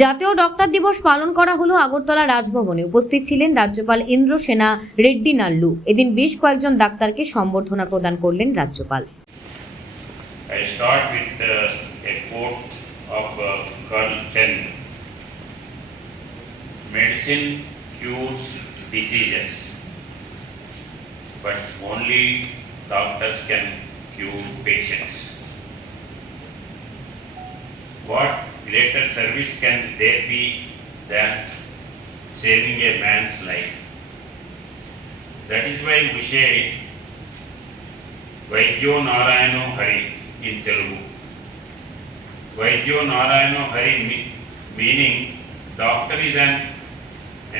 জাতীয় ডক্টর দিবস পালন করা হলো আগরতলা রাজভবনে। উপস্থিত ছিলেন রাজ্যপাল ইন্দ্রসেনা রেড্ডি নাল্লু। এদিন বেশ কয়েকজন ডাক্তারকে সম্বর্ধনা প্রদান করলেন রাজ্যপাল। I start with a quote of Colonel Chen. Medicine cures diseases, but only doctors can cure patients. What greater service can there be than saving a man's life? That is why we say Vaidyo Narayano Hari in Telugu. Vaidyo Narayano Hari meaning doctor is an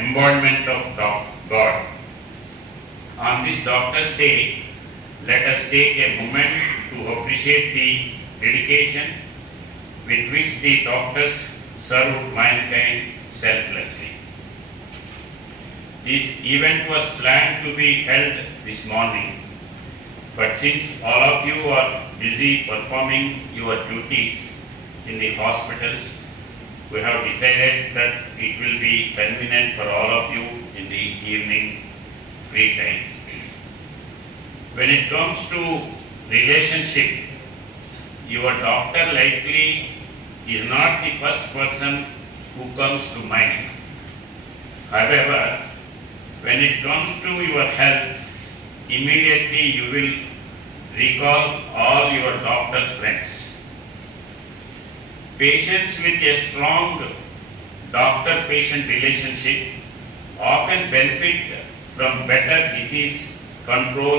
embodiment of God. On this Doctor's Day, let us take a moment to appreciate the dedication with which the doctors served mankind selflessly. This event was planned to be held this morning, but since all of you are busy performing your duties in the hospitals, we have decided that it will be convenient for all of you in the evening free time. When it comes to relationship, your doctor likely is not the first person who comes to mind. However, when it comes to your health, immediately you will recall all your doctor's friends. Patients with a strong doctor-patient relationship often benefit from better disease control